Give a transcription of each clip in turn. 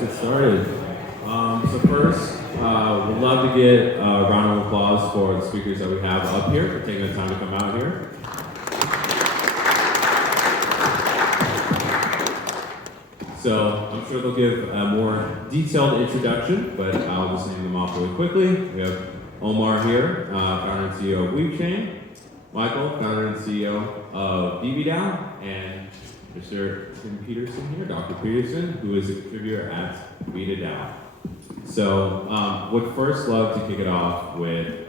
get started. So first, we'd love to get a round of applause for the speakers that we have up here for taking the time to come out here. So I'm sure they'll give a more detailed introduction, but I'll just name them off really quickly. We have Omar here, founder and CEO of WeChain. Michael, founder and CEO of DeSci, and Mr. Tim Peterson here, Dr. Peterson, who is a contributor at DeSci. So would first love to kick it off with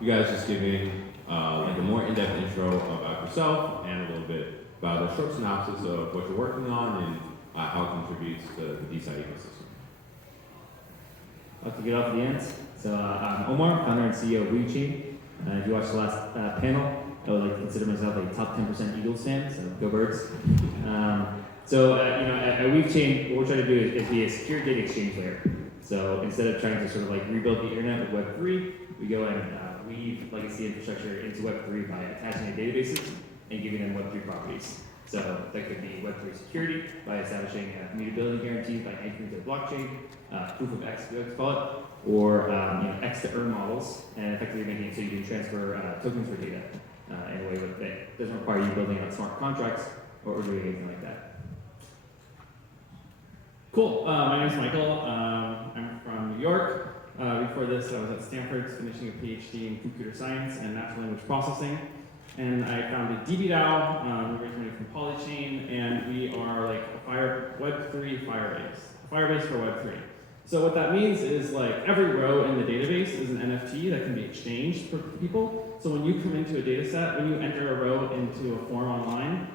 you guys just giving like a more in-depth intro about yourself and a little bit about a short synopsis of what you're working on and how it contributes to the DeSci ecosystem. I'll kick it off at the end. So I'm Omar, founder and CEO of WeChain. If you watched the last panel, I would like to consider myself a top 10% Eagles fan, so go Birds. At WeChain, what we're trying to do is be a secure data exchange layer. So instead of trying to sort of like rebuild the internet with Web3, we go and weave legacy infrastructure into Web3 by attaching it to databases and giving them Web3 properties. So that could be Web3 security by establishing immutability guarantees by anchoring to the blockchain, proof of X, we like to call it, or X to earn models, and effectively making it so you can transfer tokens for data in a way that doesn't require you building out smart contracts or doing anything like that. Cool. My name is Michael. I'm from New York. Before this, I was at Stanford finishing a PhD in computer science and natural language processing. And I founded DeSci, originally from Polychain, and we are like a Web3 Firebase for Web3. So what that means is like every row in the database is an NFT that can be exchanged for people. So when you come into a data set, when you enter a row into a form online,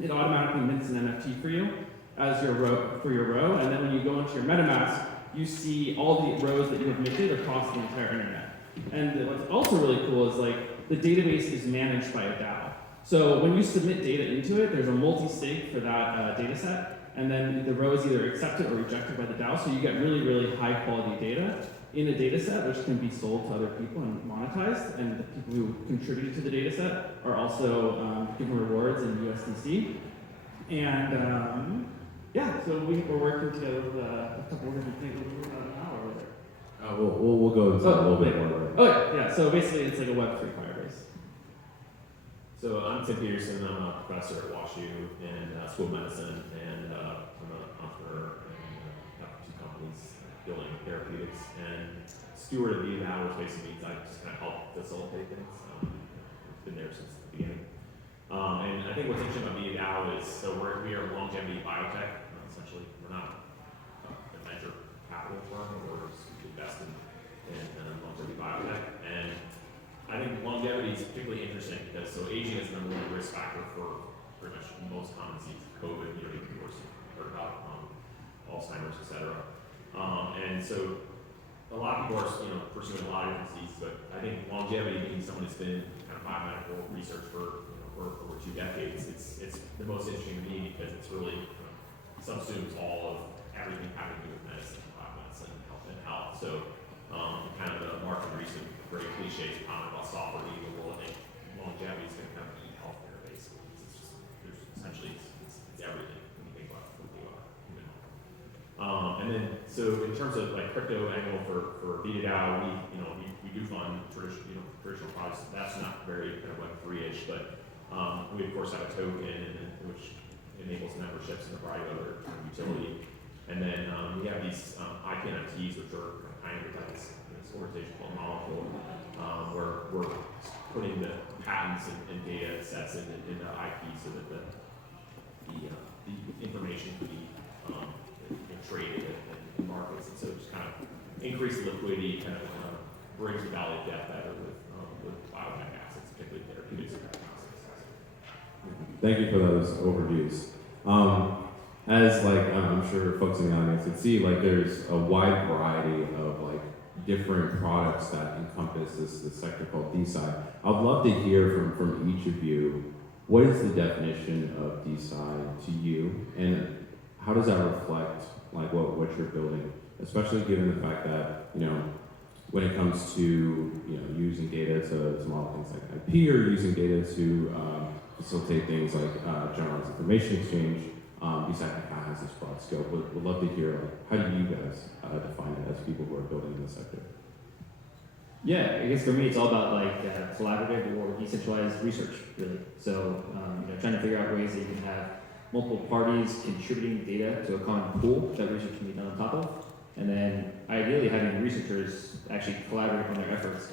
it automatically mints an NFT for you as your row, and then when you go into your MetaMask, you see all the rows that you have minted across the entire internet. And what's also really cool is like the database is managed by a DAO. So when you submit data into it, there's a multi-sig for that data set, and then the row is either accepted or rejected by the DAO, so you get really, really high quality data in a data set, which can be sold to other people and monetized, and the people who contributed to the data set are also given rewards in USDC. And so we're working together with a couple of different things. We'll go into a little bit more. Oh yeah, so basically it's like a Web3 Firebase. So I'm Tim Peterson. I'm a professor at WashU in School of Medicine, and I'm an entrepreneur and have two companies building therapeutics. And steward of DeSci, which basically means I just kind of help facilitate things. I've been there since the beginning. And I think what's interesting about DeSci is we are a longevity biotech. Essentially, we're not a venture capital firm. We're invest in longevity biotech. And I think longevity is particularly interesting because aging is the number one risk factor for pretty much most common diseases, COVID, of course, you've heard about Alzheimer's, et cetera. And so a lot of people are pursuing a lot of different diseases, but I think longevity means someone who's been in kind of biomedical research for over 2 decades. It's the most interesting to me because it's really subsumes all of everything having to do with medicine, biomedicine, health. So kind of the Mark and recent very cliche comment about software eating the world. I think longevity is going to kind of eat healthcare basically. It's everything when you think about human health. And then so in terms of like crypto angle for DeSci, we do fund traditional products. That's not very kind of Web3-ish, but we of course have a token which enables memberships and a variety of other kind of utility. And then we have these IP NFTs, which are kind of like this organization called Molecule, where we're putting the patents and data sets into IP so that the information can be traded in markets. And so just kind of increase the liquidity, kind of brings the value of debt better with biotech assets, particularly therapeutics and diagnostics. Thank you for those overviews. As I'm sure folks in the audience can see, there's a wide variety of different products that encompass this sector called DeSci. I'd love to hear from each of you, what is the definition of DeSci to you, and how does that reflect what you're building, especially given the fact that when it comes to using data to model things like IP or using data to facilitate things like generalized information exchange. DeSci kind of has this broad scope. Would love to hear, like, how do you guys define it as people who are building in the sector? Yeah, I guess for me it's all about like collaborative or decentralized research, really. So trying to figure out ways that you can have multiple parties contributing data to a common pool that research can be done on top of, and then ideally having researchers actually collaborate on their efforts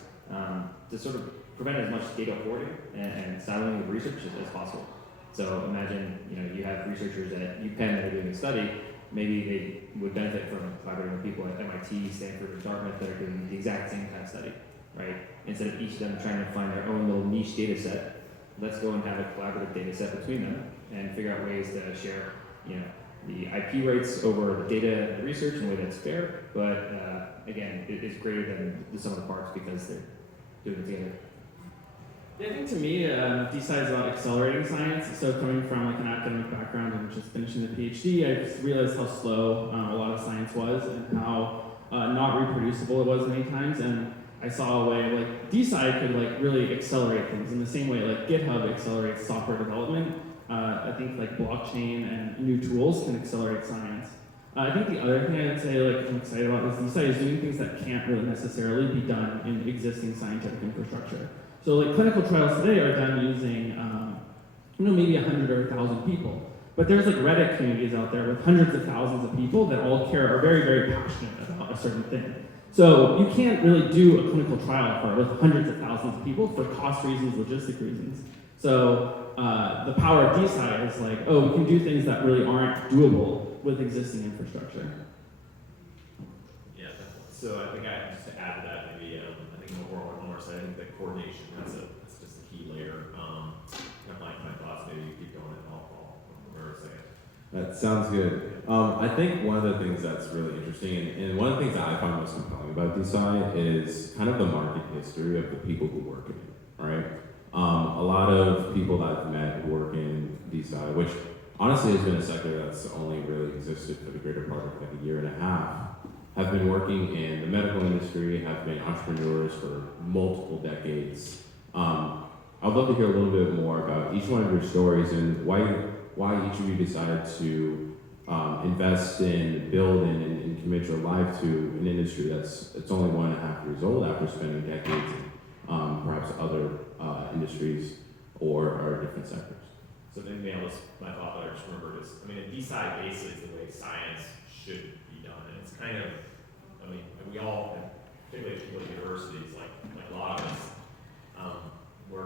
to sort of prevent as much data hoarding and siloing of research as possible. So imagine you have researchers at UPenn that are doing a study. Maybe they would benefit from collaborating with people at MIT, Stanford, or Dartmouth that are doing the exact same kind of study, right? Instead of each of them trying to find their own little niche data set, let's go and have a collaborative data set between them and figure out ways to share, the IP rights over the data and the research in a way that's fair, but again, it is greater than the sum of the parts because they're doing it together. Yeah, I think to me, DeSci is about accelerating science. So coming from like an academic background and just finishing the PhD, I just realized how slow a lot of science was and how not reproducible it was many times. And I saw a way like DeSci could like really accelerate things in the same way like GitHub accelerates software development. I think like blockchain and new tools can accelerate science. I think the other thing I'd say like I'm excited about is DeSci is doing things that can't really necessarily be done in existing scientific infrastructure. So like clinical trials today are done using, maybe 100 or 1,000 people. But there's like Reddit communities out there with hundreds of thousands of people that all are very, very passionate about a certain thing. So you can't really do a clinical trial with hundreds of thousands of people for cost reasons, logistic reasons. So the power of DeSci is like, we can do things that really aren't doable with existing infrastructure. Yeah, definitely. So I think just to add to that, maybe I think one more side, I think the coordination that's just a key layer. My thoughts. Maybe you keep going and I'll for a second. That sounds good. I think one of the things that's really interesting, and one of the things that I find most compelling about DeSci is kind of the market history of the people who work in it, right? A lot of people that I've met who work in DeSci, which honestly has been a sector that's only really existed for the greater part of like a year and a half, have been working in the medical industry, have been entrepreneurs for multiple decades. I'd love to hear a little bit more about each one of your stories and why each of you decided to invest in, build in, and commit your life to an industry that's only 1.5 years old after spending decades in perhaps other industries or different sectors. So maybe my thought that I just remembered is, in DeSci basically is the way science should be done, and it's kind of, we all, particularly people at universities, like a lot of us, we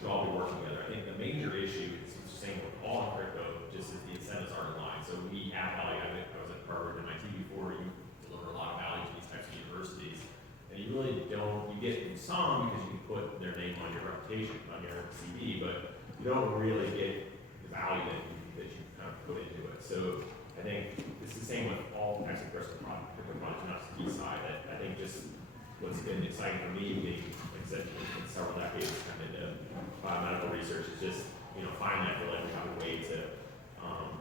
should all be working together. I think the major issue is the same with all of crypto, just as the incentives aren't aligned. So we have value. I was at Harvard and MIT before. You deliver a lot of value to these types of universities, and you really don't. You get some because you can put their name on your reputation, on your CV, but you don't really get the value that you kind of put into it. So I think it's the same with all types of crypto projects, not just DeSci. That I think just what's been exciting for me, being, like I said, in several decades kind of into biomedical research, is just finally I feel like we have a way to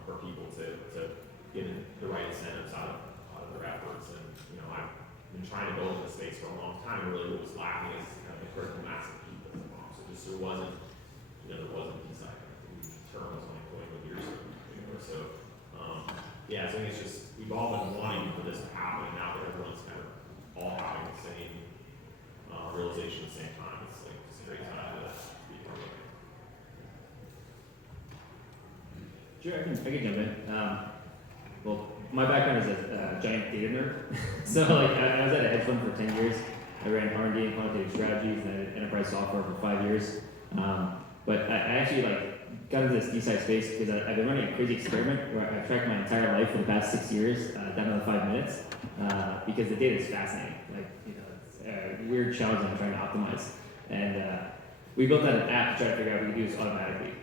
for people to get the right incentives out of their efforts. And I've been trying to build this space for a long time, and really what was lacking is kind of the critical mass of people involved. So just there wasn't DeSci. The term was like 20 years ago. So I think it's just we've all been wanting for this to happen, and now that everyone's kind of all having the same realization at the same time, it's like just a great time to be part of it. Sure, I can jump in. Well, my background is a giant data nerd. So I was at a hedge fund for 10 years. I ran R&D and quantitative strategies, and I did enterprise software for 5 years. But I actually got into this DeSci space because I've been running a crazy experiment where I've tracked my entire life for the past 6 years, down to 5 minutes, because the data is fascinating. It's a weird challenge I'm trying to optimize. And we built out an app to try to figure out what we can do this automatically.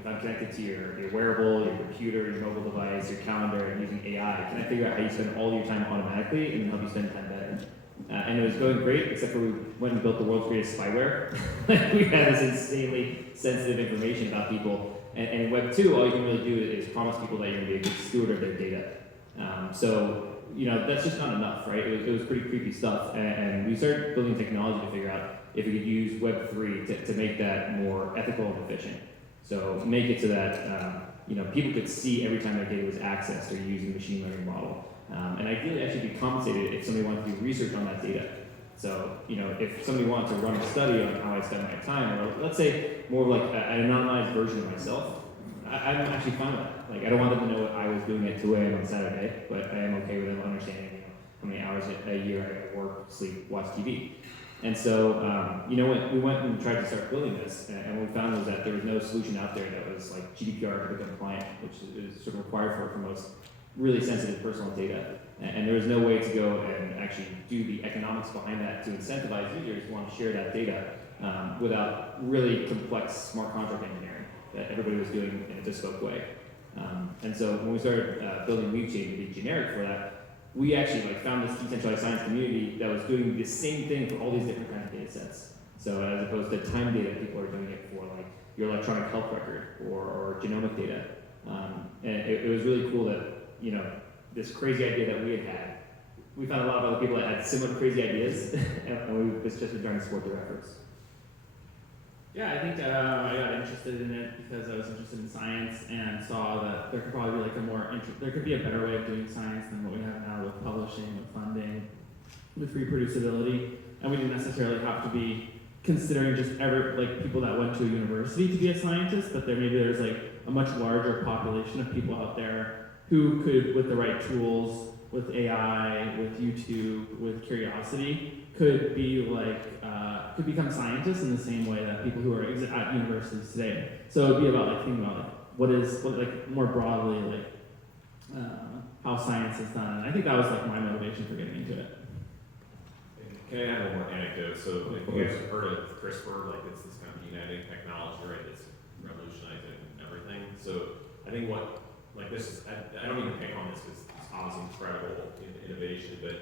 If I'm connected to your wearable, your computer, your mobile device, your calendar, and using AI, can I figure out how you spend all your time automatically and help you spend time better? And it was going great, except for we went and built the world's greatest spyware. We had this insanely sensitive information about people. And in Web 2, all you can really do is promise people that you're going to be a good steward of their data. That's just not enough, right? It was pretty creepy stuff. And we started building technology to figure out if we could use Web 3 to make that more ethical and efficient. So make it so that people could see every time that data was accessed or used in a machine learning model. And ideally, actually be compensated if somebody wanted to do research on that data. So, if somebody wanted to run a study on how I spend my time, or let's say more of like an anonymized version of myself, I'm actually fine with that. Like, I don't want them to know what I was doing at 2 a.m. on Saturday, but I am okay with them understanding, how many hours a year I work, sleep, watch TV. And so, when we went and tried to start building this, and what we found was that there was no solution out there that was like GDPR compliant, which is sort of required for most really sensitive personal data. And there was no way to go and actually do the economics behind that to incentivize users who want to share that data without really complex smart contract engineering that everybody was doing in a bespoke way. And so when we started building WeaveChain to be generic for that, we actually found this decentralized science community that was doing the same thing for all these different kinds of data sets. So as opposed to time data, people are doing it for like your electronic health record or genomic data. And it was really cool that, this crazy idea that we had, we found a lot of other people that had similar crazy ideas, and we was just trying to support their efforts. Yeah, I think I got interested in it because I was interested in science and saw that there could probably be there could be a better way of doing science than what we have now with publishing, with funding, with reproducibility, and we didn't necessarily have to be considering just people that went to a university to be a scientist, but there's like a much larger population of people out there who could, with the right tools, with AI, with YouTube, with curiosity, could become scientists in the same way that people who are at universities today. So it'd be about thinking about more broadly how science is done. And I think that was my motivation for getting into it. Can I add one more anecdote? So if you guys have heard of CRISPR, it's this kind of gene editing technology, right? That's revolutionizing everything. So I think this is, I don't even pick on this because it's obviously incredible innovation, but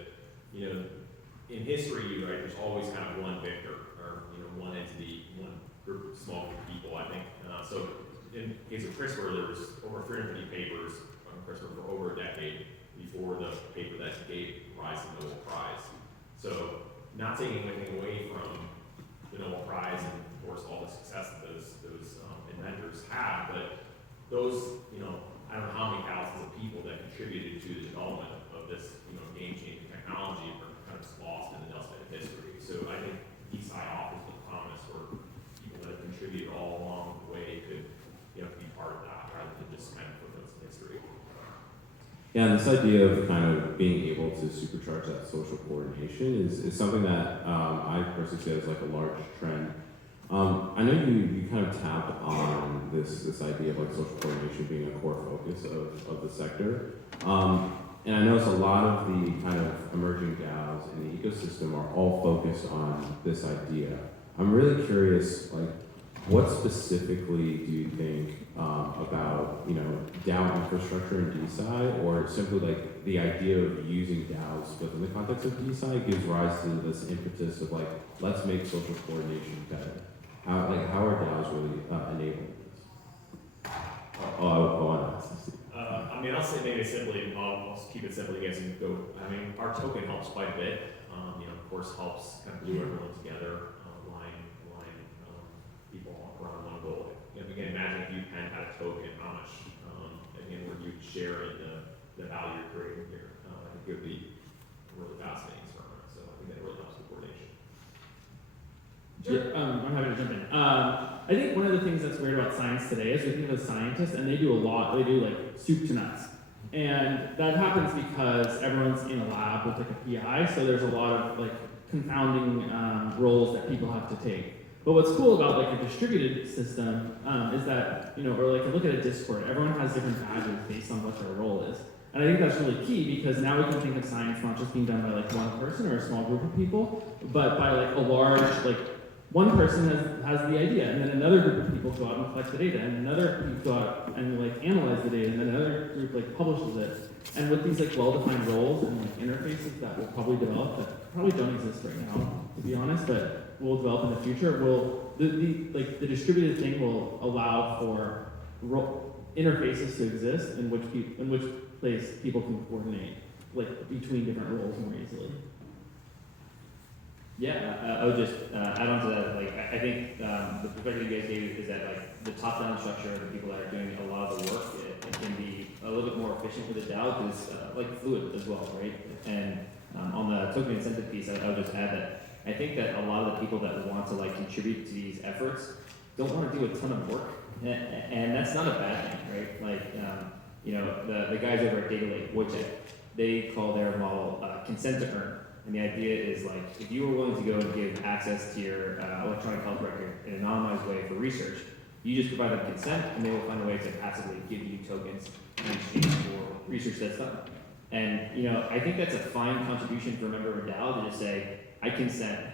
in history, right, there's always kind of one victor or one entity, one group, small group of people, I think. So in the case of CRISPR, there was over 350 papers on CRISPR for over a decade before the paper that gave rise to the Nobel Prize. So not taking anything away from the Nobel Prize and of course all the success that those inventors have, but those, I don't know how many thousands of people that contributed to the development of this, game-changing technology are kind of just lost in the dustbin of history. So I think DeSci offers the promise where people that have contributed all along the way could, be part of that rather than just kind of footnotes in history. Yeah, and this idea of kind of being able to supercharge that social coordination is something that I personally say is a large trend. I know you kind of tapped on this idea of social coordination being a core focus of the sector. And I notice a lot of the kind of emerging DAOs in the ecosystem are all focused on this idea. I'm really curious, what specifically do you think about, DAO infrastructure in DeSci, or simply the idea of using DAOs within the context of DeSci gives rise to this impetus of let's make social coordination better. How are DAOs really enabling this? I'll say maybe simply, I'll keep it simple, you guys can go. Our token helps quite a bit. Of course, helps kind of glue everyone together, line people around one goal. Again, imagine if UPenn had a token, how much, would you share in the value you're creating here? I think it would be a really fascinating experiment. So I think that really helps with coordination. Sure. I'm happy to jump in. I think one of the things that's weird about science today is we think of scientists and they do a lot. They do soup to nuts. And that happens because everyone's in a lab with a PI, so there's a lot of confounding roles that people have to take. But what's cool about a distributed system is that, or look at a Discord, everyone has different badges based on what their role is. And I think that's really key because now we can think of science not just being done by one person or a small group of people, but by a large, one person has the idea, and then another group of people go out and collect the data, and another group go out and analyze the data, and then another group publishes it. And with these well-defined roles and interfaces that will probably develop that probably don't exist right now, to be honest, but will develop in the future, the distributed thing will allow for interfaces to exist in which place people can coordinate between different roles more easily. Yeah, I would just add on to that. Like, I think the perspective you guys gave is that like the top-down structure of the people that are doing a lot of the work, it can be a little bit more efficient with the DAO because like fluid as well, right? And on the token incentive piece, I would just add that I think that a lot of the people that want to like contribute to these efforts don't want to do a ton of work, and that's not a bad thing, right? Like, you know, the guys over at Data Lake, Wojciech, they call their model consent to earn. And the idea is like, if you were willing to go and give access to your electronic health record in an anonymized way for research, you just provide them consent and they will find a way to passively give you tokens in exchange for research that's done. And, you know, I think that's a fine contribution for a member of a DAO to just say, I consent,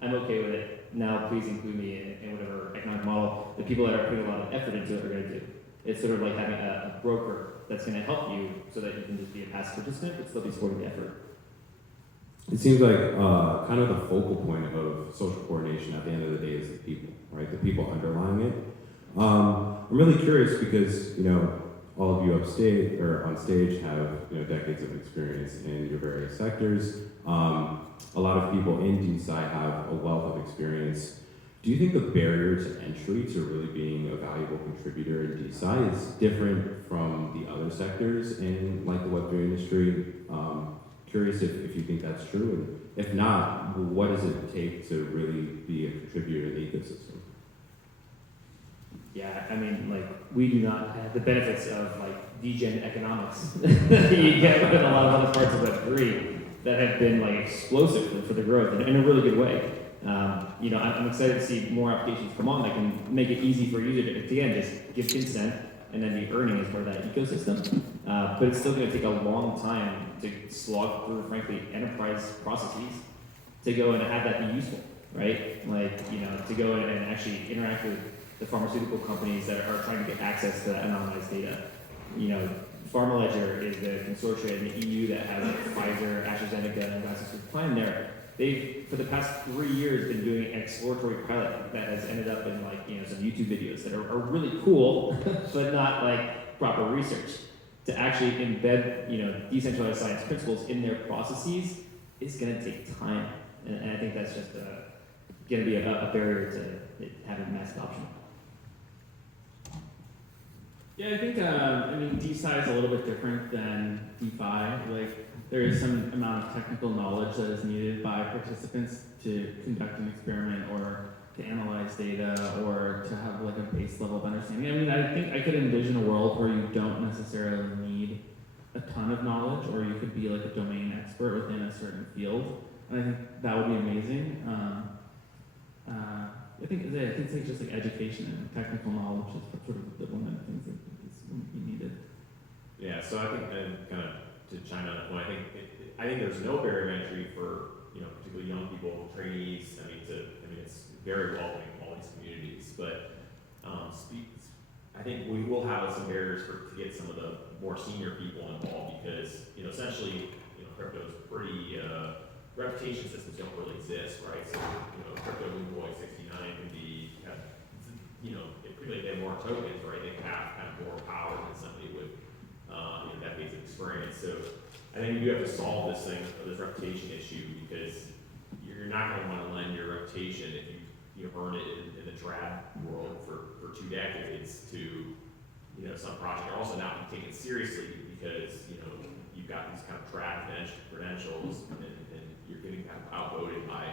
I'm okay with it, now please include me in whatever economic model the people that are putting a lot of effort into it are gonna do. It's sort of like having a broker that's gonna help you so that you can just be a passive participant but still be supporting the effort. It seems like kind of the focal point of social coordination at the end of the day is the people, right? The people underlying it. I'm really curious because, you know, all of you upstate or on stage have, you know, decades of experience in your various sectors. A lot of people in DeSci have a wealth of experience. Do you think the barrier to entry to really being a valuable contributor in DeSci is different from the other sectors in like the Web3 industry? Curious if you think that's true, and if not, what does it take to really be a contributor in the ecosystem? Yeah, I mean, like, we do not have the benefits of, like, degen economics that you get within a lot of other parts of Web3 that have been, like, explosive for the growth in a really good way. You know, I'm excited to see more applications come on that can make it easy for a user to, again, just give consent and then be earning as part of that ecosystem. But it's still going to take a long time to slog through, frankly, enterprise processes to go and have that be useful, right? Like, you know, to go and actually interact with the pharmaceutical companies that are trying to get access to that anonymized data. You know, PharmaLedger is the consortium in the EU that has like Pfizer, AstraZeneca, and GlaxoSmithKline there. They've, for the past 3 years, been doing an exploratory pilot that has ended up in like, you know, some YouTube videos that are really cool, but not like proper research. To actually embed, you know, decentralized science principles in their processes is going to take time, and I think that's just going to be a barrier to having mass adoption. Yeah, I think, I mean, DeSci is a little bit different than DeFi. Like, there is some amount of technical knowledge that is needed by participants to conduct an experiment or to analyze data or to have like a base level of understanding. I mean, I think I could envision a world where you don't necessarily need a ton of knowledge, or you could be like a domain expert within a certain field. And I think that would be amazing. I think it's like just like education and technical knowledge is sort of the one of the things that is going to be needed. Yeah, so I think, and kind of to chime in on that point, I think there's no barrier of entry for, you know, particularly young people, trainees. I mean, it's very welcoming in all these communities. But I think we will have some barriers to get some of the more senior people involved because, you know, essentially, you know, crypto is pretty reputation systems don't really exist, right? So, you know, crypto Boy 69 can be, you know, if they have more tokens, right? They can have kind of more power than somebody with, you know, decades of experience. So I think you have to solve this thing, this reputation issue, because you're not going to want to lend your reputation if you earn it in the trad world for 2 decades to, you know, some project. You're also not being taken seriously because, you know, you've got these kind of trad credentials and you're getting kind of outvoted by,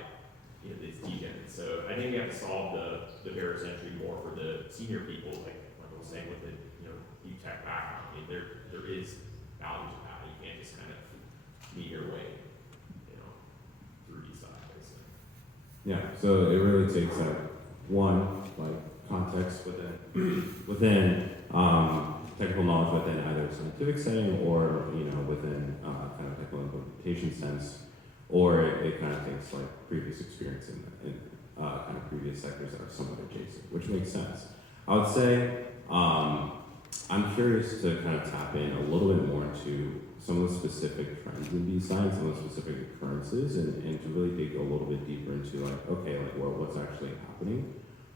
you know, these degens. So I think we have to solve the barriers to entry more for the senior people, like I was saying with the, you know, deep tech background. I mean, there is value to that. You can't just kind of meet your way, you know, through DeSci, basically. Yeah, so it really takes that one, like, context within technical knowledge within either a scientific setting or, you know, within kind of technical implementation sense, or it kind of takes like previous experience in kind of previous sectors that are somewhat adjacent, which makes sense. I would say I'm curious to kind of tap in a little bit more into some of the specific trends in DeSci, some of the specific occurrences, and to really dig a little bit deeper into like, okay, like what's actually happening.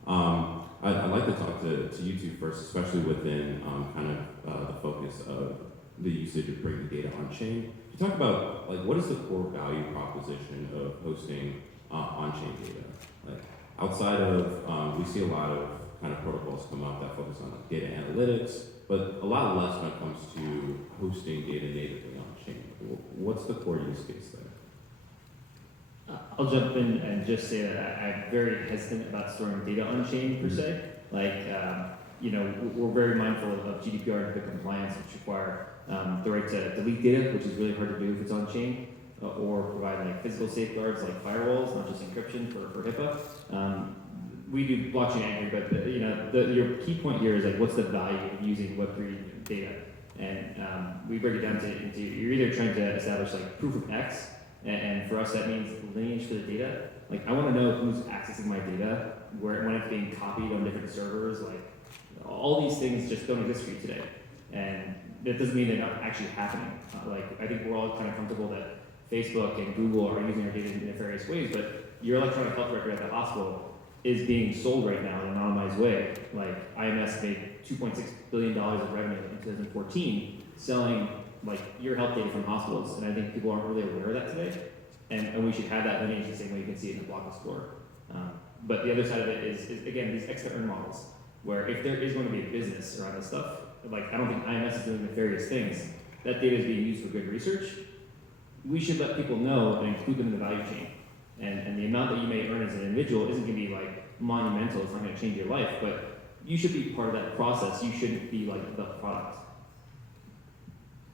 I'd like to talk to you two first, especially within kind of the focus of the usage of bringing data on chain. You talk about like what is the core value proposition of hosting on-chain data? Like outside of, we see a lot of kind of protocols come up that focus on like, data analytics, but a lot less when it comes to hosting data natively on-chain. What's the core use case there? I'll jump in and just say that I'm very hesitant about storing data on chain per se. Like, we're very mindful of GDPR and HIPAA compliance, which require the right to delete data, which is really hard to do if it's on chain, or provide like physical safeguards like firewalls, not just encryption for HIPAA. We do blockchain anchored, but your key point here is like, what's the value of using Web3 data? And we break it down into you're either trying to establish like proof of X. And for us, that means lineage for the data. Like, I want to know who's accessing my data, when it's being copied on different servers. Like, all these things just don't exist for you today. And that doesn't mean they're not actually happening. I think we're all kind of comfortable that Facebook and Google are using our data in nefarious ways, but your electronic health record at the hospital is being sold right now in an anonymized way. Like, IMS made $2.6 billion of revenue in 2014 selling like your health data from hospitals, and I think people aren't really aware of that today, and we should have that lineage the same way you can see it in the block Explorer. But the other side of it is again, these extra earn models, where if there is going to be a business around this stuff, like I don't think IMS is doing nefarious things, that data is being used for good research, we should let people know and include them in the value chain. And the amount that you may earn as an individual isn't going to be like monumental, it's not going to change your life, but you should be part of that process. You shouldn't be like the product.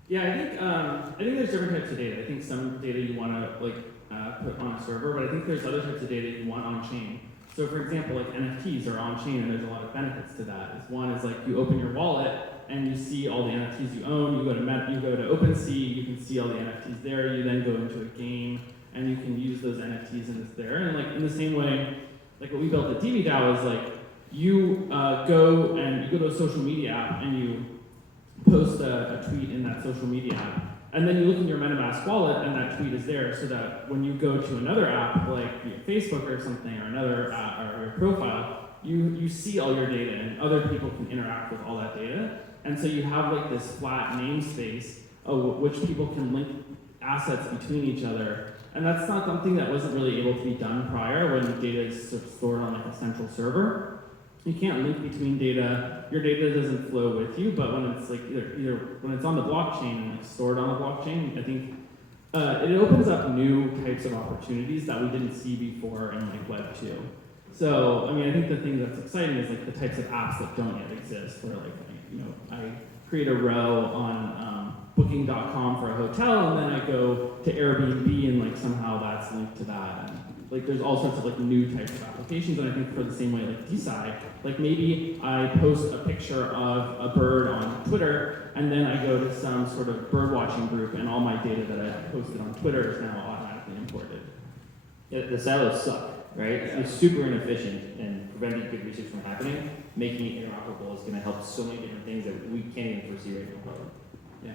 Yeah, I think there's different types of data. I think some data you want to put on a server, but I think there's other types of data you want on chain. So for example, like NFTs are on chain, and there's a lot of benefits to that. One is like you open your wallet and you see all the NFTs you own. You go to OpenSea, you can see all the NFTs there. You then go into a game and you can use those NFTs and it's there. And like in the same way, like what we built at DBDAO is like you go to a social media app and you post a tweet in that social media app, and then you look in your MetaMask wallet and that tweet is there, so that when you go to another app like Facebook or something, or another app or your profile, you see all your data and other people can interact with all that data. And so you have like this flat namespace which people can link assets between each other. And that's not something that wasn't really able to be done prior when data is stored on like a central server. You can't link between data. Your data doesn't flow with you, but when it's like either when it's on the blockchain and like stored on the blockchain, I think it opens up new types of opportunities that we didn't see before in like Web 2. So I mean, I think the thing that's exciting is like the types of apps that don't yet exist. Where like I create a row on Booking.com for a hotel, and then I go to Airbnb, and like somehow that's linked to that. And, like there's all sorts of like new types of applications, and I think for the same way like DeSci, like maybe I post a picture of a bird on Twitter, and then I go to some sort of bird watching group, and all my data that I posted on Twitter is now automatically imported. Yeah, the silos suck, right? It's super inefficient and preventing good research from happening. Making it interoperable is going to help so many different things that we can't even foresee right now. Yeah.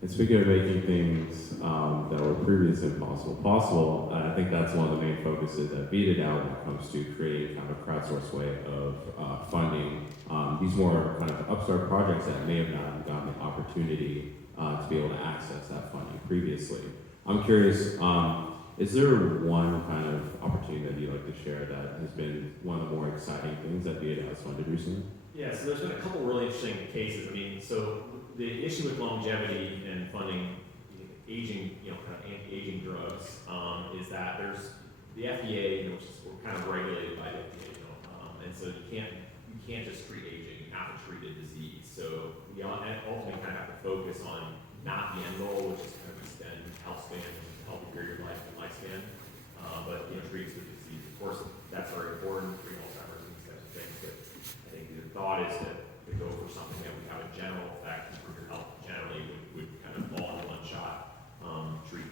And speaking of making things that were previously impossible possible, I think that's one of the main focuses at DeSci when it comes to creating kind of a crowdsourced way of funding these more kind of upstart projects that may have not gotten the opportunity to be able to access that funding previously. I'm curious, is there one kind of opportunity that you'd like to share that has been one of the more exciting things that DeSci has funded recently? Yeah, so there's been a couple really interesting cases. I mean, so the issue with longevity and funding aging, kind of anti-aging drugs, is that there's the FDA, which is we're kind of regulated by the FDA, and so you can't just treat aging, you have to treat a disease. So we ultimately kind of have to focus on not the end goal, which is kind of extend health span, healthy period of life and lifespan, but treat the disease. Of course, that's very important, treat Alzheimer's and these types of things. But I think the thought is to go for something that would have a general effect for your health. Generally, would kind of all in one shot, treat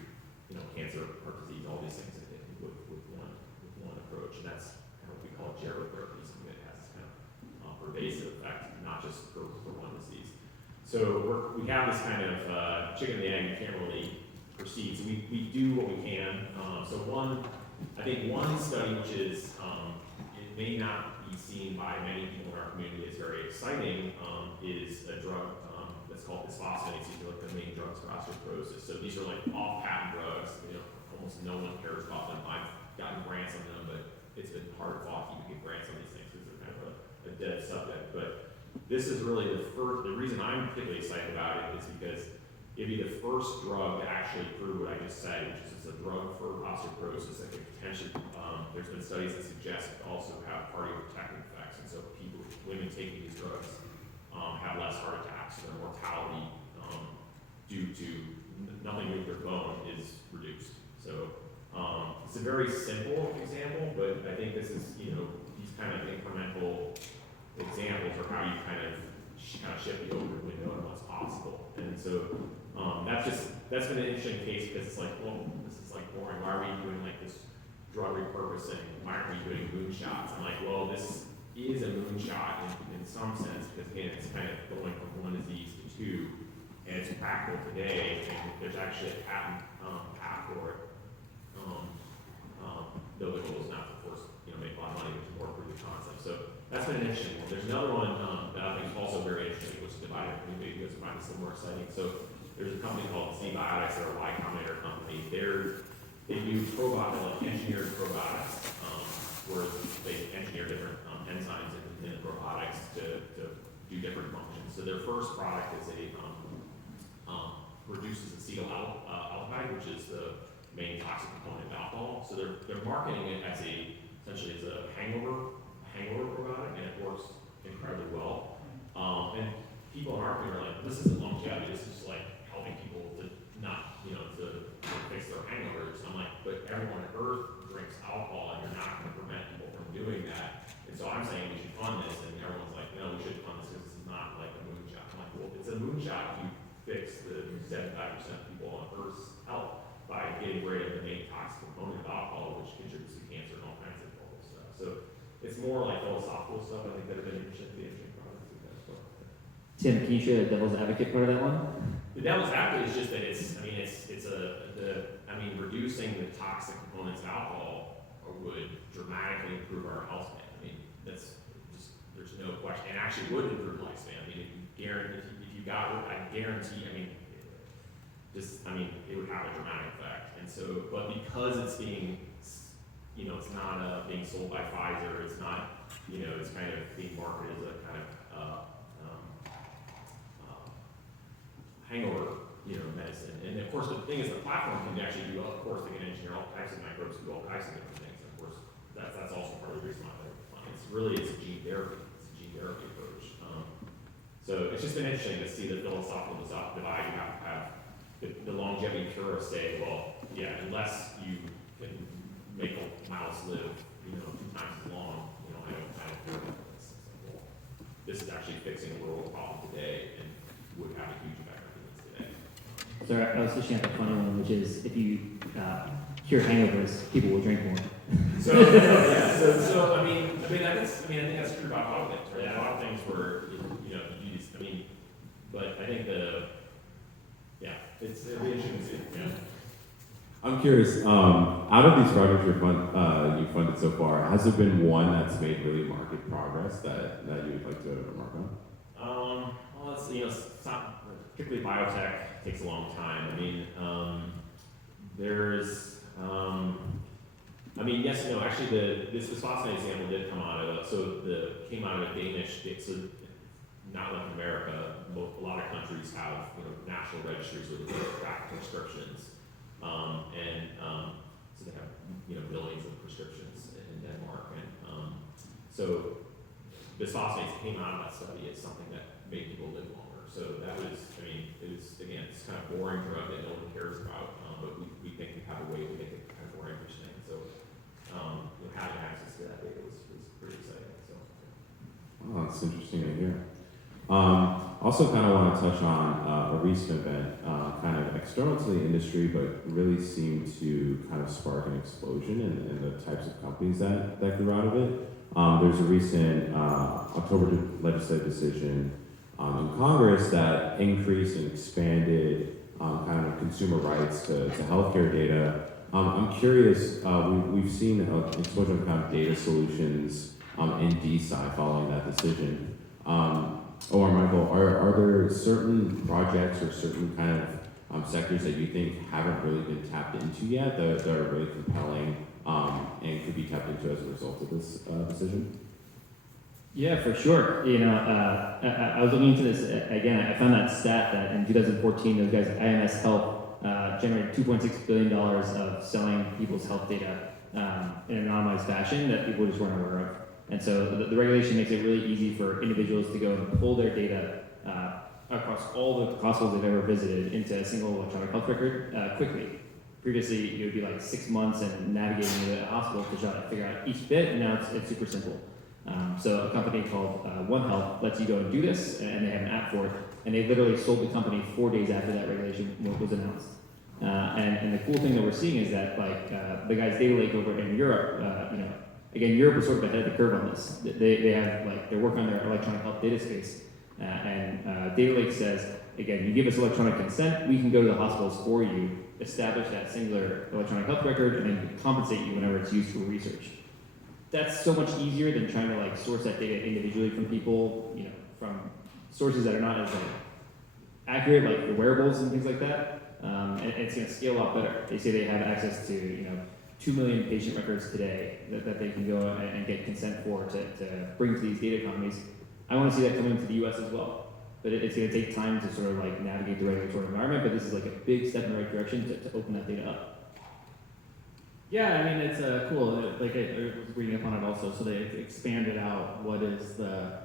cancer, heart disease, all these things with one approach, and that's kind of what we call gerotherapy, something that has this kind of pervasive effect, not just for one disease. So we have this kind of chicken and the egg. You can't really proceed. So we do what we can. I think one study which is it may not be seen by many people in our community as very exciting is a drug that's called bisphosphonates. These are like the main drugs for osteoporosis. So these are like off-patent drugs. Almost no one cares about them. I've gotten grants on them, but it's been hard fought to get grants on these things because they're kind of a dead subject. But this is really the reason I'm particularly excited about it is because it'd be the first drug to actually prove what I just said, which is it's a drug for osteoporosis that could potentially, there's been studies that suggest it also have cardioprotective effects, and so women taking these drugs have less heart attacks, so their mortality due to nothing with their bone is reduced. So it's a very simple example, but I think this is, these kind of incremental examples are how you kind of shift the open window on what's possible. And so that's been an interesting case because it's like, well, this is like boring. Why are we doing like this drug repurposing? Why aren't we doing moonshots? I'm like, well, this is a moonshot in some sense because again, it's kind of going from one disease to two, and it's practical today, and there's actually a patent path for it. Though the goal is not to, of course, make a lot of money, but to more prove the concept. So that's been an interesting one. There's another one that I think is also very interesting, which is divided community. You guys find this a little more exciting. So there's a company called DeSci They're a Y Combinator company. They do probiotics, engineered probiotics, where they engineer different enzymes in the probiotics to do different functions. So their first product is reduces acetaldehyde, which is the main toxic component of alcohol. So they're marketing it as essentially as a hangover probiotic, and it works incredibly well. And people in our community are like, this isn't longevity, this is like helping people to not, to fix their hangovers. I'm like, but everyone on earth drinks alcohol, and you're not going to prevent people from doing that. And so I'm saying we should fund this, and everyone's like, no, we should fund this because this is not like a moonshot. I'm like, well, it's a moonshot if you fix the 75% of people on Earth's health by getting rid of the main toxic component of alcohol, which contributes to cancer and all kinds of horrible stuff. So it's more like philosophical stuff, I think, that have been interesting products as well. Tim, can you share the devil's advocate part of that one? The devil's advocate is just that reducing the toxic components of alcohol would dramatically improve our health span. I mean, that's just, there's no question, and actually would improve lifespan. I mean, if you got it, I guarantee, it would have a dramatic effect. And so, but because it's being, it's not being sold by Pfizer, it's not, it's kind of being marketed as a kind of hangover, medicine. And of course, the thing is, the platform can actually do, of course, they can engineer all types of microbes to do all types of different things. And of course, that's also part of the reason why they're fun. It's a gene therapy. It's a gene therapy approach. So it's just been interesting to see the philosophical divide. You have to have the longevity purists say, well, yeah, unless you can make a mouse live, 2 times as long, I don't care about this. Well, this is actually fixing a real problem today and would have a huge effect on humans today. So I was fishing at the funny one, which is if you cure hangovers, people will drink more. So yeah, so I think that's true about a lot of things, right? A lot of things where you just, but I think it'll be interesting to see. Yeah. I'm curious, out of these projects you've funded so far, has there been one that's made really market progress that you would like to remark on? Well, it's not, particularly biotech takes a long time. Yes and no. Actually, this bisphosphonate example did come out of a Danish. So not like America, a lot of countries have national registries where they track prescriptions, so they have billions of prescriptions in Denmark, and so bisphosphonates came out of that study as something that made people live longer. So that was, again, it's kind of boring drug that no one cares about, but we think we have a way to make it kind of more interesting. So having access to that data was pretty exciting. So. Oh, that's interesting to hear. Also kind of want to touch on a recent event, kind of external to the industry, but really seemed to kind of spark an explosion in the types of companies that grew out of it. There's a recent October legislative decision in Congress that increased and expanded kind of consumer rights to healthcare data. I'm curious, we've seen an explosion of kind of data solutions in DeSci following that decision. Or Michael, are there certain projects or certain kind of sectors that you think haven't really been tapped into yet that are really compelling and could be tapped into as a result of this decision? Yeah, for sure. I was looking into this again. I found that stat that in 2014, those guys at IMS Health generated $2.6 billion of selling people's health data in an anonymized fashion that people just weren't aware of. And so the regulation makes it really easy for individuals to go and pull their data across all the hospitals they've ever visited into a single electronic health record quickly. Previously, it would be like 6 months and navigating the hospital to try to figure out each bit, and now it's super simple. So a company called One Health lets you go and do this, and they have an app for it, and they literally sold the company 4 days after that regulation was announced. And the cool thing that we're seeing is that the guys Data Lake over in Europe, again, Europe is sort of ahead of the curve on this. They have they're working on their electronic health data space, and Data Lake says, again, you give us electronic consent, we can go to the hospitals for you, establish that singular electronic health record, and then compensate you whenever it's used for research. That's so much easier than trying to source that data individually from people, from sources that are not as accurate, like your wearables and things like that. And it's going to scale a lot better. They say they have access to 2 million patient records today that they can go and get consent for to bring to these data economies. I want to see that coming to the U.S. as well. But it's going to take time to sort of navigate the regulatory environment. But this is a big step in the right direction to open that data up. Yeah, I mean, it's cool. I was reading up on it also, so they expanded out what is the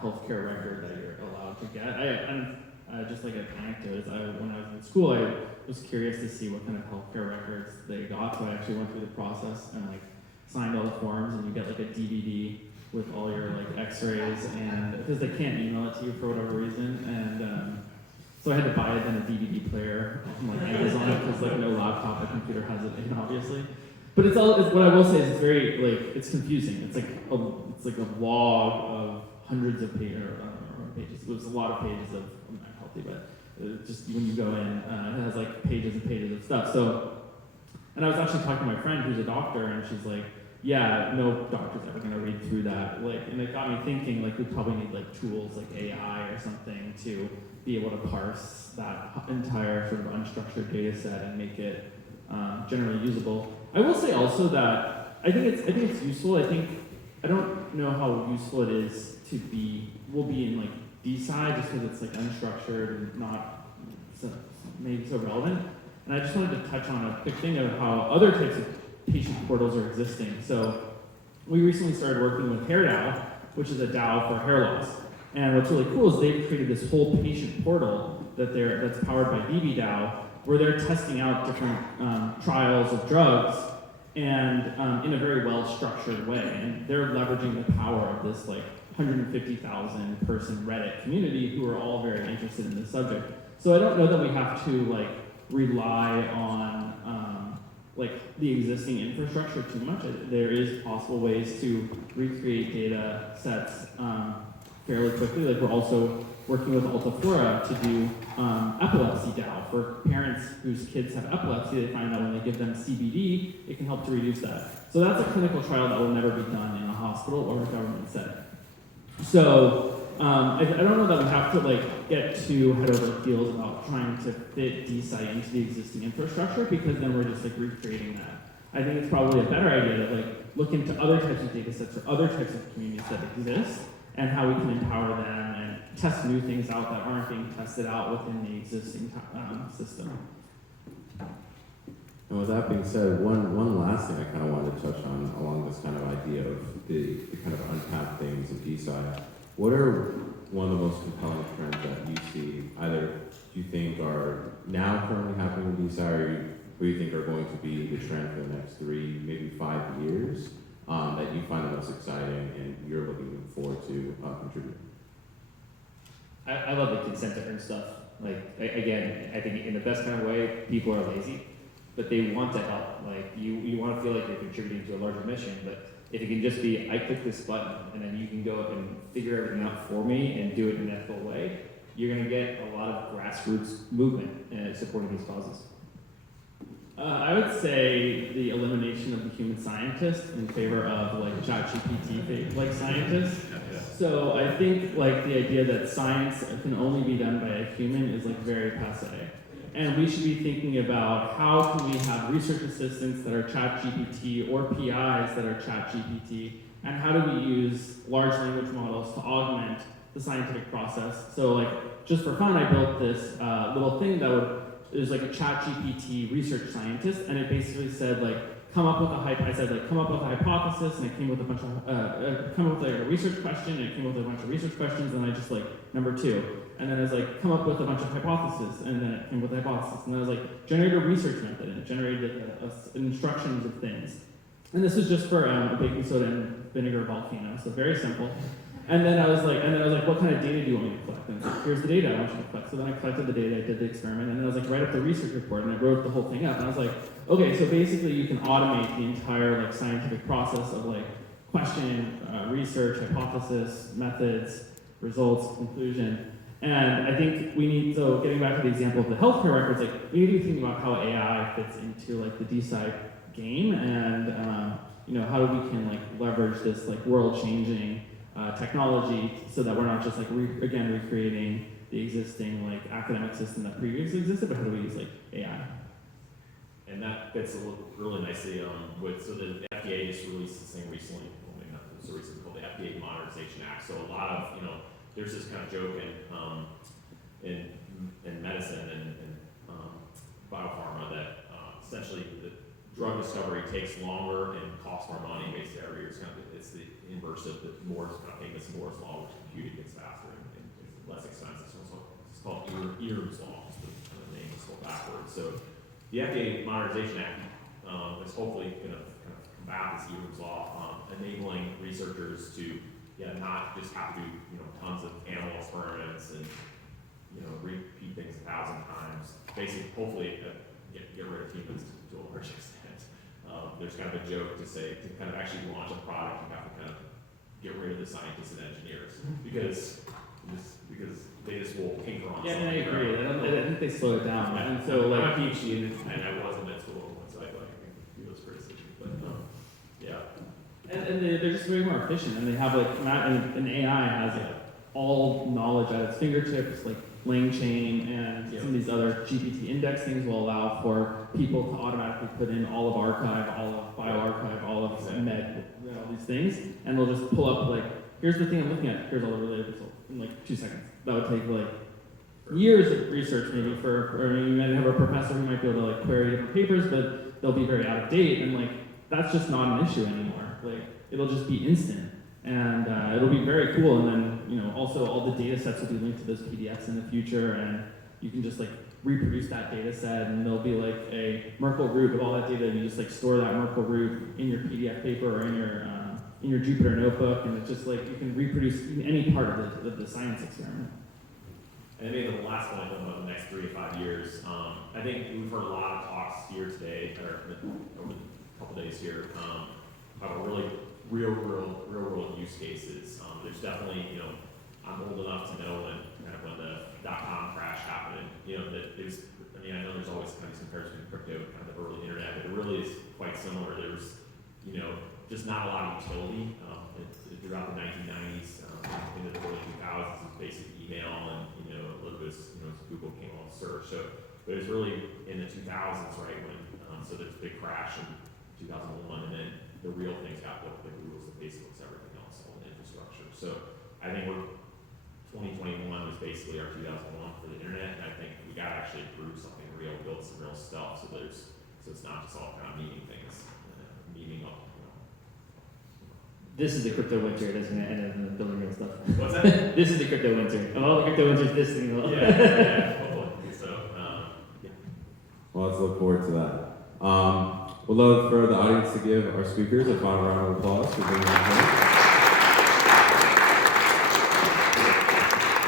healthcare record that you're allowed to get. I'm just like an anecdote. When I was in school, I was curious to see what kind of healthcare records they got, so I actually went through the process and signed all the forms, and you get a DVD with all your X-rays, and because they can't email it to you for whatever reason, and so I had to buy it in a DVD player from Amazon because no laptop or computer has it in, obviously. But what I will say is it's very it's confusing. It's like a log of hundreds of pages. It was a lot of pages of I'm not healthy, but just when you go in, it has pages and pages of stuff. So, and I was actually talking to my friend who's a doctor, and she's like, yeah, no doctor's ever going to read through that. And it got me thinking, we probably need tools like AI or something to be able to parse that entire sort of unstructured data set and make it generally usable. I will say also that I think it's useful. I don't know how useful it is will be in DeSci just because it's unstructured and not maybe so relevant. And I just wanted to touch on a quick thing of how other types of patient portals are existing. So we recently started working with HairDAO, which is a DAO for hair loss. And what's really cool is they've created this whole patient portal that's powered by DBDAO, where they're testing out different trials of drugs and in a very well-structured way. And they're leveraging the power of this 150,000 person Reddit community who are all very interested in this subject. So I don't know that we have to rely on the existing infrastructure too much. There is possible ways to recreate data sets fairly quickly. We're also working with Altaflora to do epilepsy DAO for parents whose kids have epilepsy. They find out when they give them CBD, it can help to reduce that. So that's a clinical trial that will never be done in a hospital or a government setting. So I don't know that we have to get too head over heels about trying to fit DeSci into the existing infrastructure, because then we're just recreating that. I think it's probably a better idea to look into other types of data sets or other types of communities that exist and how we can empower them and test new things out that aren't being tested out within the existing system. And with that being said, one last thing I kind of wanted to touch on along this kind of idea of the kind of untapped things in DeSci. What are one of the most compelling trends that you see, either you think are now currently happening in DeSci, or you think are going to be the trend for the next 3, maybe 5 years, that you find the most exciting and you're looking forward to contribute? I love the consent to earn stuff. Again, I think in the best kind of way, people are lazy, but they want to help. You want to feel like you're contributing to a larger mission, but if it can just be, I click this button, and then you can go up and figure everything out for me and do it in an ethical way, you're going to get a lot of grassroots movement supporting these causes. I would say the elimination of the human scientist in favor of ChatGPT scientists. So I think the idea that science can only be done by a human is very passe. and we should be thinking about how can we have research assistants that are ChatGPT or PIs that are ChatGPT, and how do we use large language models to augment the scientific process. So like, just for fun, I built this little thing that it was like a ChatGPT research scientist, and it basically said like, come up with a hypothesis, and it came with a bunch of, come up with like a research question, and it came with a bunch of research questions, and I just like, number 2. And then I was like, come up with a bunch of hypotheses, and then it came with a hypothesis. And then I was like, generate a research method, and it generated instructions of things. And this was just for a baking soda and vinegar volcano, so very simple. And then I was like, what kind of data do you want me to collect? And it's like, here's the data I want you to collect. So then I collected the data, I did the experiment, and then I was like, write up the research report, and I wrote the whole thing up. And I was like, okay, so basically you can automate the entire like scientific process of like question, research, hypothesis, methods, results, conclusion. And I think we need, so getting back to the example of the healthcare records, like we need to be thinking about how AI fits into like the DeSci game, and how we can like leverage this like world-changing technology so that we're not just like recreating the existing like academic system that previously existed, but how do we use like AI? And that fits really nicely so the FDA just released this thing recently, called the FDA Modernization Act. So a lot of, there's this kind of joke in medicine and biopharma that essentially the drug discovery takes longer and costs more money basically every year. It's the inverse of the Moore's famous Moore's law, which computing gets faster and less expensive. So it's called Ear's law. The name is spelled backwards. So the FDA Modernization Act is hopefully going to kind of combat this Ear's law, enabling researchers to not just have to do tons of animal experiments and repeat things 1,000 times. Basically, hopefully, get rid of humans to a large extent. There's kind of a joke to say to kind of actually launch a product, you have to kind of get rid of the scientists and engineers because they just will tinker on. Yeah, and I agree. I think they slow it down. Yeah. And so like, I'm a PhD and I wasn't at school, so I can do those criticisms. But yeah. And they're just way more efficient, and they have like an AI has like all knowledge at its fingertips, like LangChain and some of these other GPT index things will allow for people to automatically put in all of archive, all of bioarchive, all of med, all these things, and they'll just pull up like, here's the thing I'm looking at, here's all the related results in like 2 seconds. That would take like years of research maybe or you might have a professor who might be able to like query different papers, but they'll be very out of date, and like that's just not an issue anymore. Like it'll just be instant, and it'll be very cool. And then also all the data sets will be linked to those PDFs in the future, and you can just like reproduce that data set, and there'll be like a Merkle root of all that data, and you just like store that Merkle root in your PDF paper or in your Jupyter notebook, and it's just like you can reproduce any part of the science experiment. And maybe the last point about the next 3 to 5 years, I think we've heard a lot of talks here today, or over the couple days here, about really real world use cases. There's definitely, I'm old enough to know when the .com crash happened, that it was, I know there's always kind of some comparison between crypto and kind of the early internet, but it really is quite similar. There was, just not a lot of utility throughout the 1990s, into the early 2000s, it was basic email and, a little bit of, Google came on search. So, but it was really in the 2000s, right, when, so there's a big crash in 2001, and then the real things got built, the Googles, the Facebooks, everything else, all the infrastructure. So I think 2021 was basically our 2001 for the internet, and I think we got to actually prove something real, build some real stuff, so it's not just all kind of memeing things, memeing up. This is the crypto winter, isn't it? And then building real stuff. What's that? This is the crypto winter. Of all the crypto winters, this thing. Hopefully. So, yeah. Well, let's look forward to that. We'd love for the audience to give our speakers a final round of applause for being here.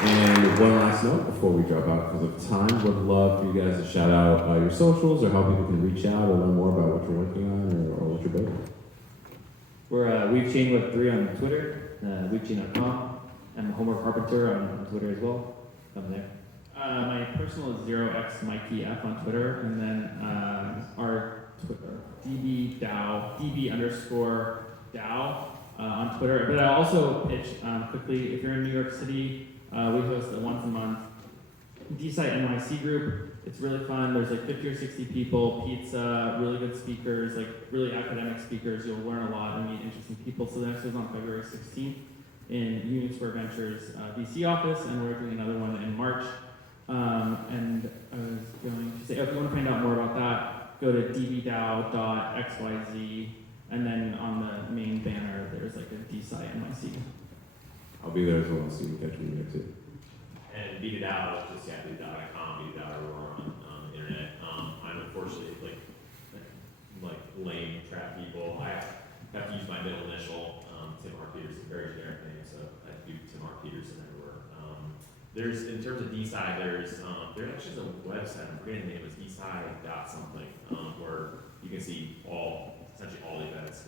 And one last note before we drop out because of time, would love for you guys to shout out your socials or how people can reach out or learn more about what you're working on or what you're building. We're WeaveChain Web3 on Twitter, weavechain.com. I'm Homer Carpenter on Twitter as well. Come there. My personal is 0xMikeyF on Twitter, and then our Twitter, DB_DAO on Twitter. But I also pitch quickly, if you're in New York City, we host a once a month DeSci NYC group. It's really fun. There's like 50 or 60 people, pizza, really good speakers, like really academic speakers. You'll learn a lot and meet interesting people. So the next one's on February 16th in Union Square Ventures VC office, and we're doing another one in March. And I was going to say, if you want to find out more about that, go to dbdow.xyz, and then on the main banner, there's like a DeSci NYC. I'll be there as well, so you can catch me there too. And beat it out, just beat.com, beat it out everywhere on the internet. I'm unfortunately like lame trap people. I have to use my middle initial, Tim R. Peterson, very generic name, so I do Tim R. Peterson everywhere. There's, in terms of DeSci, there's actually a website, I'm forgetting the name, it's DeSci.something, where you can see essentially all the events.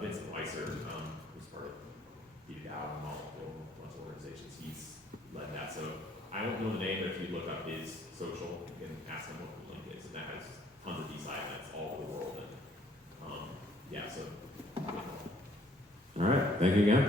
Vincent Weiser, who's part of Beat It Out and a bunch of organizations, he's led that. So I don't know the name, but if you look up his social, you can ask him what the link is, and that has tons of DeSci events all over the world. And yeah, so. All right, thank you again.